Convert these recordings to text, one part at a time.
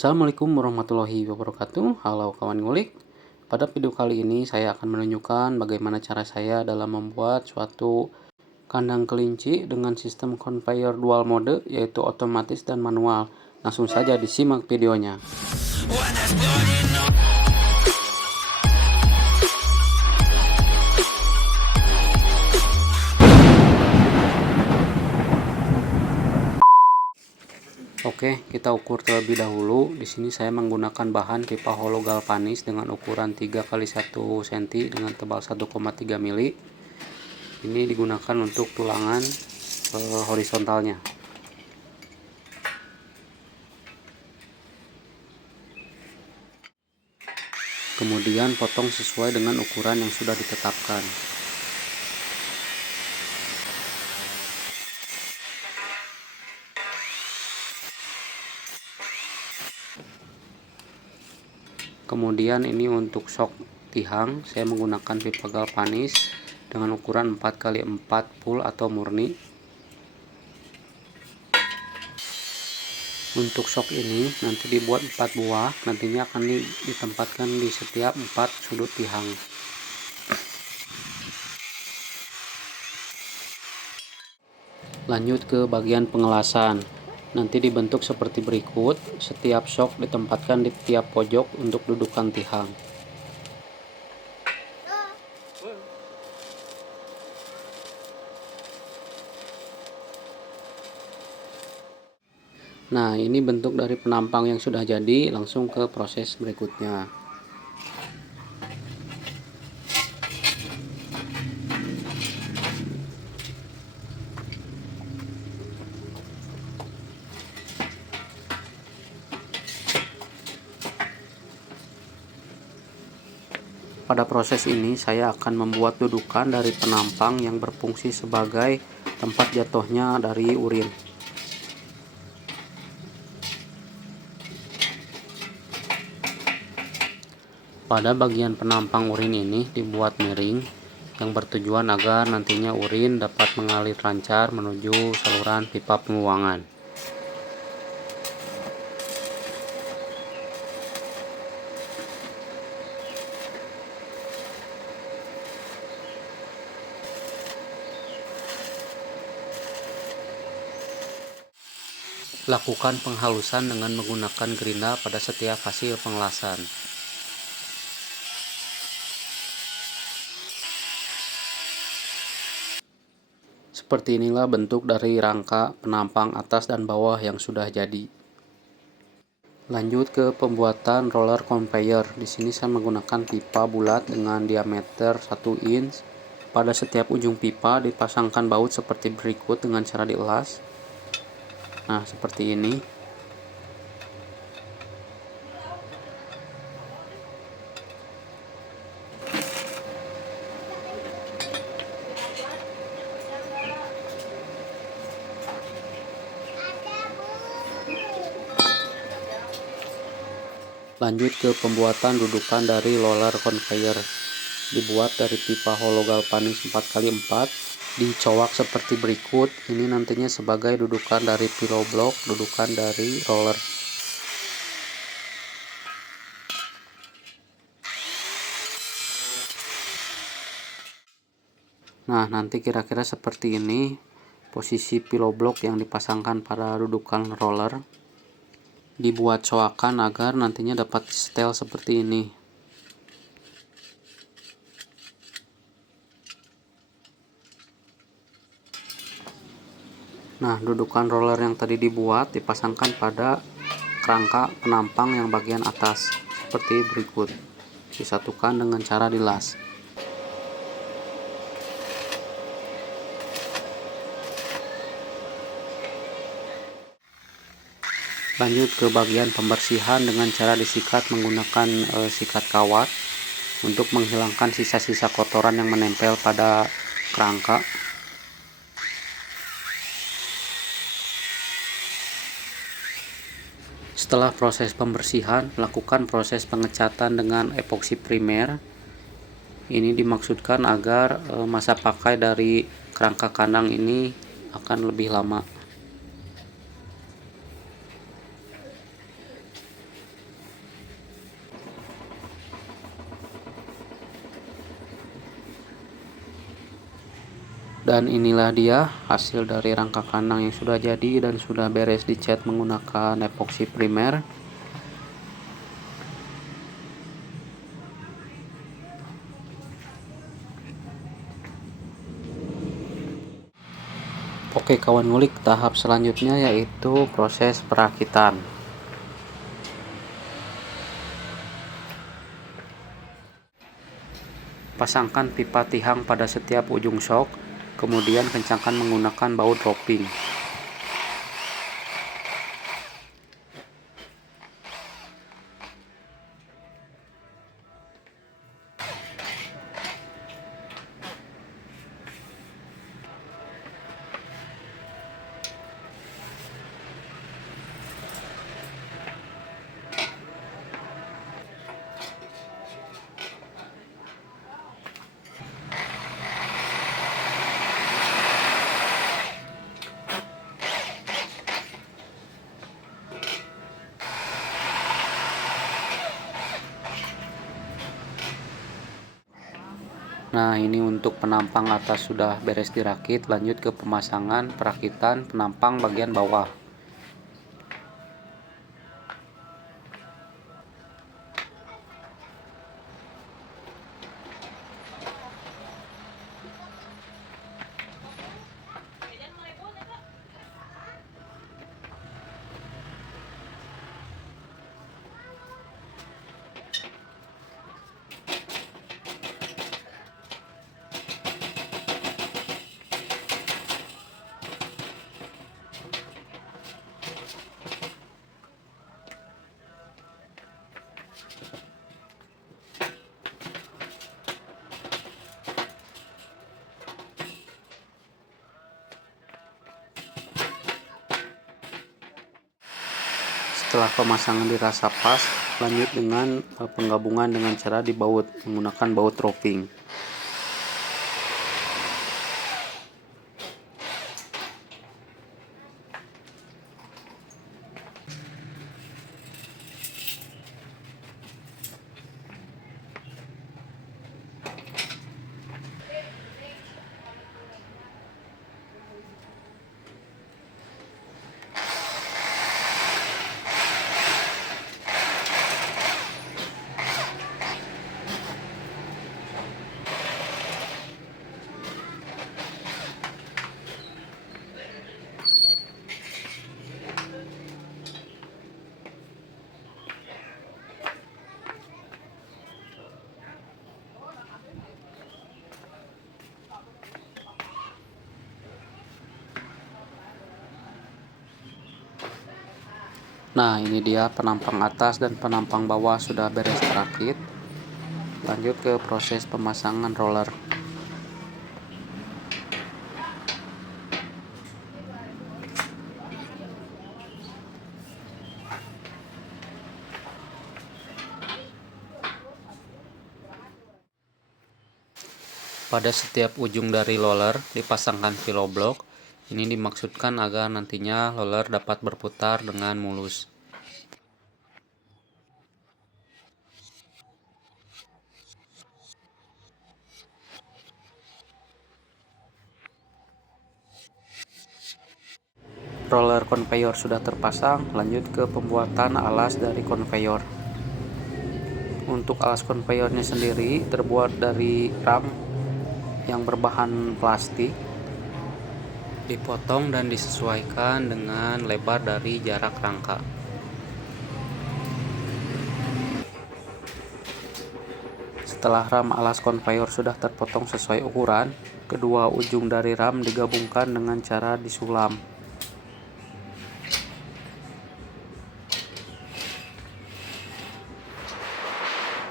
Assalamualaikum warahmatullahi wabarakatuh. Halo kawan ngulik. Pada video kali ini saya akan menunjukkan bagaimana cara saya dalam membuat suatu kandang kelinci dengan sistem conveyor dual mode, yaitu otomatis dan manual. Langsung saja disimak videonya. Oke, kita ukur terlebih dahulu. Di sini saya menggunakan bahan pipa hollow galvanis dengan ukuran 3x1 cm dengan tebal 1,3 mili. Ini digunakan untuk tulangan horizontalnya. Kemudian potong sesuai dengan ukuran yang sudah ditetapkan. Kemudian ini untuk sok tihang, saya menggunakan pipa galvanis dengan ukuran 4x4 full atau murni. Untuk sok ini nanti dibuat 4 buah, nantinya akan ditempatkan di setiap 4 sudut tihang. Lanjut ke bagian pengelasan. Nanti dibentuk seperti berikut. Setiap sok ditempatkan di tiap pojok untuk dudukan tihang. Nah, ini bentuk dari penampang yang sudah jadi. Langsung ke proses berikutnya. Pada proses ini saya akan membuat dudukan dari penampang yang berfungsi sebagai tempat jatuhnya dari urin. Pada bagian penampang urin ini dibuat miring yang bertujuan agar nantinya urin dapat mengalir lancar menuju saluran pipa pembuangan. Lakukan penghalusan dengan menggunakan gerinda pada setiap hasil pengelasan. Seperti inilah bentuk dari rangka penampang atas dan bawah yang sudah jadi. Lanjut ke pembuatan roller conveyor. Di sini saya menggunakan pipa bulat dengan diameter 1 inch. Pada setiap ujung pipa dipasangkan baut seperti berikut dengan cara dielas. Nah, seperti ini. Lanjut ke pembuatan dudukan dari roller conveyor. Dibuat dari pipa hollow galvanis 4x4, dicowak seperti berikut. Ini nantinya sebagai dudukan dari pillow block, dudukan dari roller. Nah, nanti kira-kira seperti ini posisi pillow block yang dipasangkan pada dudukan roller. Dibuat cowakan agar nantinya dapat setel seperti ini. Nah, dudukan roller yang tadi dibuat dipasangkan pada kerangka penampang yang bagian atas seperti berikut. Disatukan dengan cara dilas. Lanjut ke bagian pembersihan dengan cara disikat menggunakan sikat kawat untuk menghilangkan sisa-sisa kotoran yang menempel pada kerangka. Setelah proses pembersihan, lakukan proses pengecatan dengan epoksi primer. Ini dimaksudkan agar masa pakai dari kerangka kandang ini akan lebih lama. Dan inilah dia hasil dari rangka kandang yang sudah jadi dan sudah beres dicat menggunakan epoksi primer. Oke kawan ngulik, tahap selanjutnya yaitu proses perakitan. Pasangkan pipa tihang pada setiap ujung shock, kemudian kencangkan menggunakan baut roping. Nah, ini untuk penampang atas sudah beres dirakit, lanjut ke pemasangan perakitan penampang bagian bawah. Setelah pemasangan dirasa pas, lanjut dengan penggabungan dengan cara dibaut menggunakan baut roping. Nah, ini dia penampang atas dan penampang bawah sudah beres terakit. Lanjut ke proses pemasangan roller. Pada setiap ujung dari roller dipasangkan filoblok. Ini dimaksudkan agar nantinya roller dapat berputar dengan mulus. Roller conveyor sudah terpasang, lanjut ke pembuatan alas dari conveyor. Untuk alas conveyornya sendiri terbuat dari ram yang berbahan plastik, dipotong dan disesuaikan dengan lebar dari jarak rangka. Setelah ram alas conveyor sudah terpotong sesuai ukuran, kedua ujung dari ram digabungkan dengan cara disulam.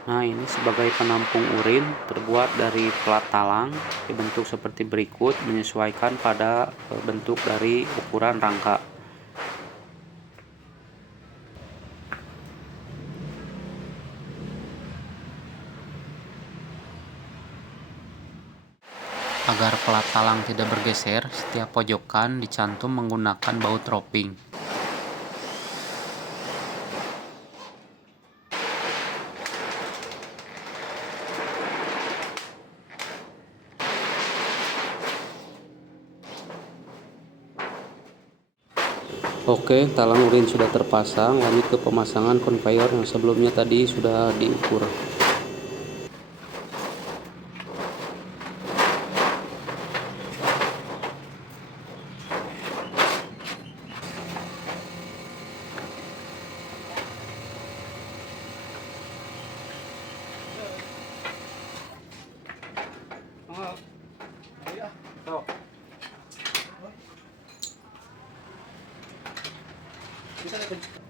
Nah, ini sebagai penampung urin terbuat dari plat talang, dibentuk seperti berikut menyesuaikan pada bentuk dari ukuran rangka. Agar plat talang tidak bergeser, setiap pojokan dicantum menggunakan baut roping. Oke, talang urin sudah terpasang, lanjut ke pemasangan conveyor yang sebelumnya tadi sudah diukur.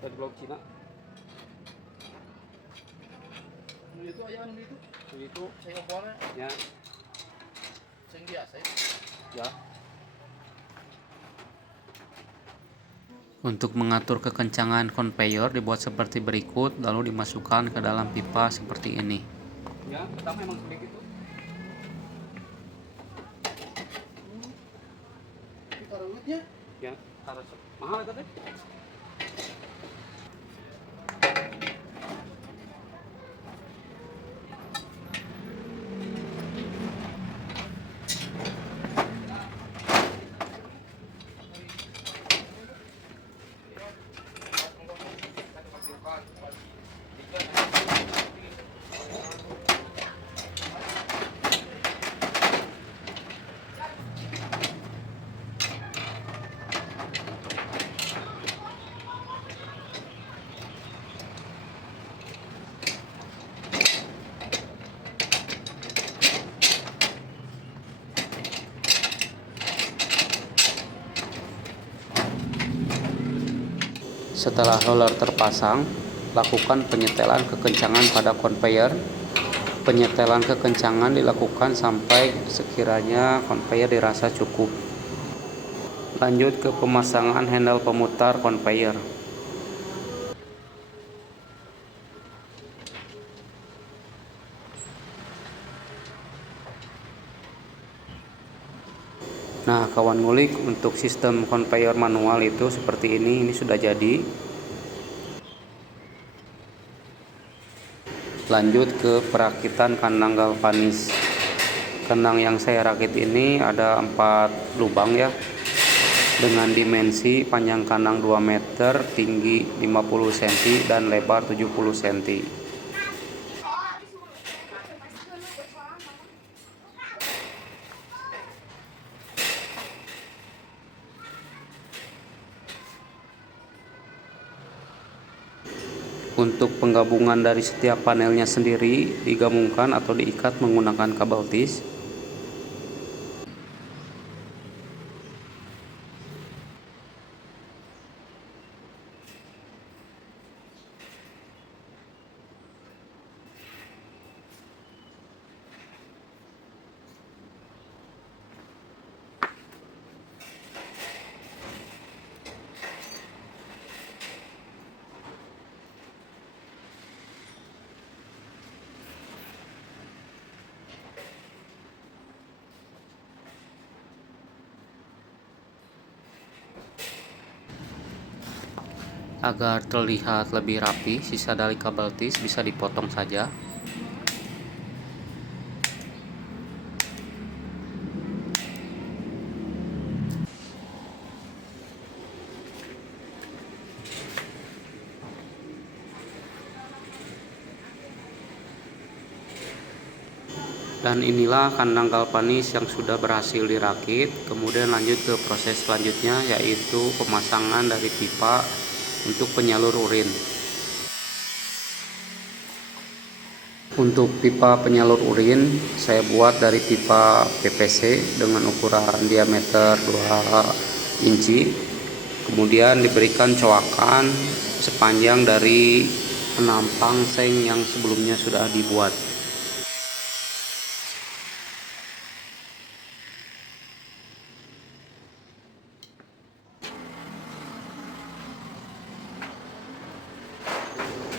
Dari Blok Cina. Itu aja anu itu. Itu Saya ngomongnya. ya. Saya biasa ya. Ya. Untuk mengatur kekencangan conveyor dibuat seperti berikut, lalu dimasukkan ke dalam pipa seperti ini. Ya, pertama emang seperti itu. Ini taruhnya. Ya, harus mahal itu deh. Setelah roller terpasang, lakukan penyetelan kekencangan pada conveyor. Penyetelan kekencangan dilakukan sampai sekiranya conveyor dirasa cukup. Lanjut ke pemasangan handle pemutar conveyor. Nah, kawan ngulik, untuk sistem conveyor manual itu seperti ini sudah jadi. Lanjut ke perakitan kandang galvanis. Kandang yang saya rakit ini ada 4 lubang ya, dengan dimensi panjang kandang 2 meter, tinggi 50 cm dan lebar 70 cm. Untuk penggabungan dari setiap panelnya sendiri digabungkan atau diikat menggunakan kabel tis. Agar terlihat lebih rapi, sisa dari kabel tis bisa dipotong saja. Dan inilah kandang galvanis yang sudah berhasil dirakit. Kemudian lanjut ke proses selanjutnya, yaitu pemasangan dari pipa untuk penyalur urin. Untuk pipa penyalur urin saya buat dari pipa PVC dengan ukuran diameter 2 inci. Kemudian diberikan coakan sepanjang dari penampang seng yang sebelumnya sudah dibuat.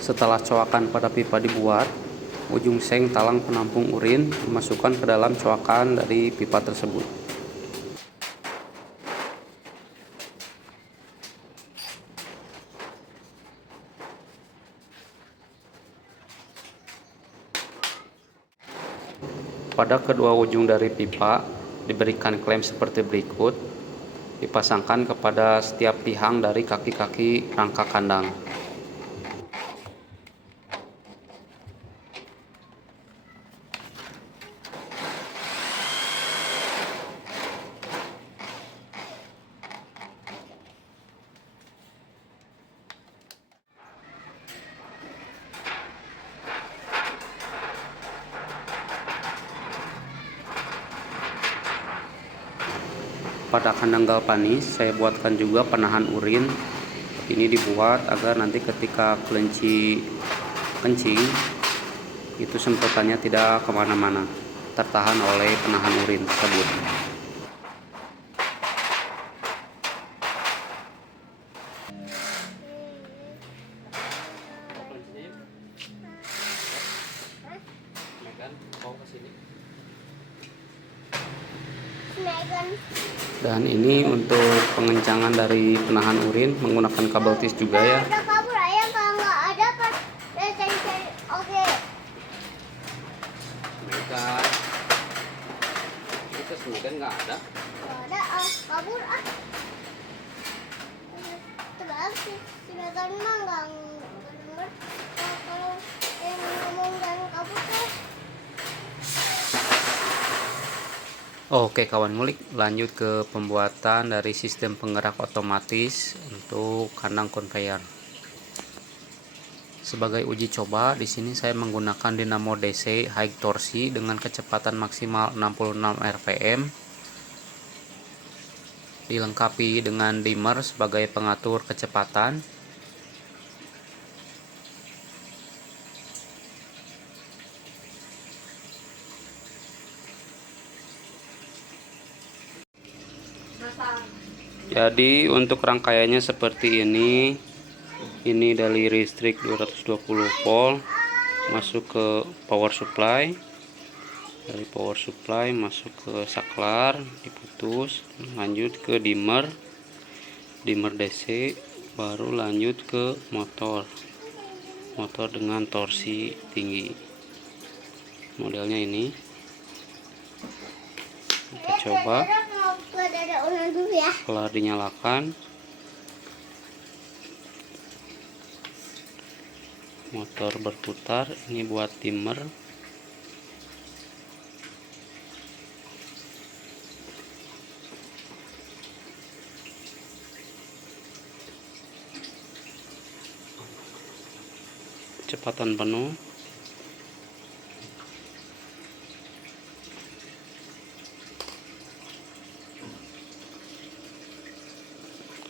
Setelah coakan pada pipa dibuat, ujung seng talang penampung urin dimasukkan ke dalam coakan dari pipa tersebut. Pada kedua ujung dari pipa diberikan klem seperti berikut. dipasangkan kepada setiap tiang dari kaki-kaki rangka kandang. Pada kandang galvanis saya buatkan juga penahan urin. Ini dibuat agar nanti ketika kelinci kencing itu semprotannya tidak kemana-mana, tertahan oleh penahan urin tersebut. Dan ini untuk pengencangan dari penahan urin menggunakan kabel tis juga ya. Udah kabur ayah, kalau nggak ada kan saya cari-cari. Oke. Megan, itu Megan nggak ada. Nggak ada, kabur ah. Terus si Megan mah nggak denger. Kalau yang ngomong jangan kabur tuh. Oke kawan ngulik, lanjut ke pembuatan dari sistem penggerak otomatis untuk kandang conveyor. Sebagai uji coba, di sini saya menggunakan dinamo DC high torsi dengan kecepatan maksimal 66 rpm, dilengkapi dengan dimmer sebagai pengatur kecepatan. Jadi untuk rangkaiannya seperti ini. Ini dari listrik 220 volt masuk ke power supply. Dari power supply masuk ke saklar, diputus, lanjut ke dimmer DC, baru lanjut ke motor dengan torsi tinggi. Modelnya ini kita coba. Setelah dinyalakan, motor berputar. Ini buat dimmer. Kecepatan penuh.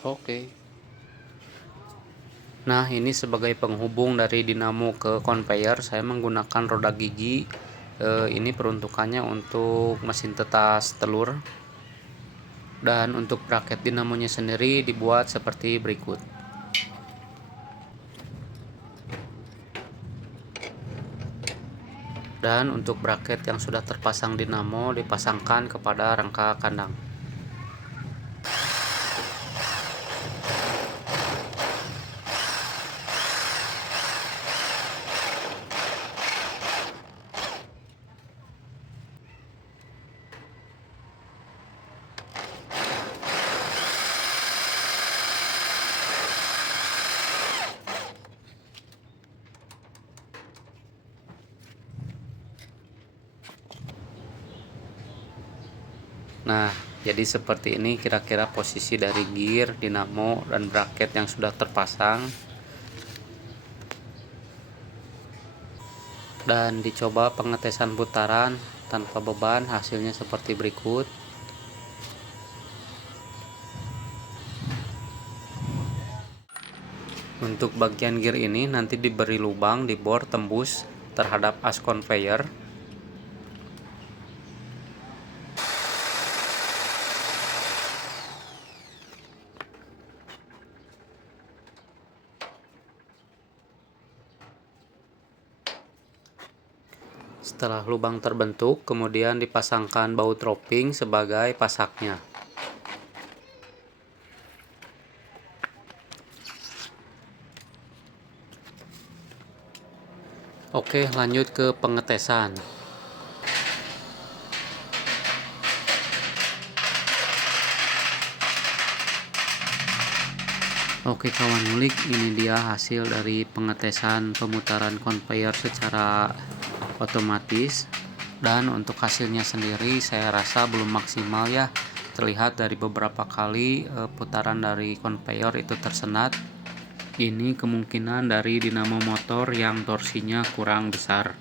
Oke. Nah, ini sebagai penghubung dari dinamo ke conveyor, saya menggunakan roda gigi. Ini peruntukannya untuk mesin tetas telur. Dan untuk braket dinamonya sendiri dibuat seperti berikut. Dan untuk braket yang sudah terpasang dinamo dipasangkan kepada rangka kandang. Nah, jadi seperti ini kira-kira posisi dari gear, dinamo, dan braket yang sudah terpasang. Dan dicoba pengetesan putaran tanpa beban, hasilnya seperti berikut. Untuk bagian gear ini nanti diberi lubang di bor tembus terhadap as conveyor. Setelah lubang terbentuk, kemudian dipasangkan baut roping sebagai pasaknya. Oke, lanjut ke pengetesan. Oke kawan ngulik, ini dia hasil dari pengetesan pemutaran conveyor secara otomatis. Dan untuk hasilnya sendiri saya rasa belum maksimal ya. Terlihat dari beberapa kali putaran dari conveyor itu tersendat. Ini kemungkinan dari dinamo motor yang torsinya kurang besar.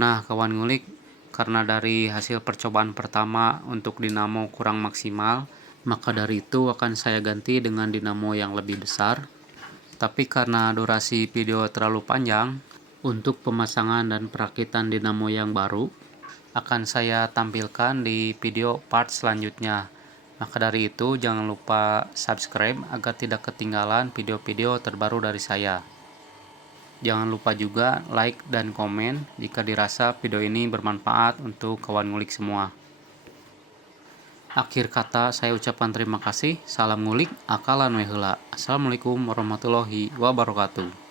Nah kawan ngulik, karena dari hasil percobaan pertama untuk dinamo kurang maksimal, maka dari itu akan saya ganti dengan dinamo yang lebih besar. Tapi karena durasi video terlalu panjang, untuk pemasangan dan perakitan dinamo yang baru akan saya tampilkan di video part selanjutnya. Maka dari itu jangan lupa subscribe agar tidak ketinggalan video-video terbaru dari saya. Jangan lupa juga like dan komen jika dirasa video ini bermanfaat untuk kawan ngulik semua. Akhir kata saya ucapkan terima kasih. Salam ngulik, akalan we heula. Assalamualaikum warahmatullahi wabarakatuh.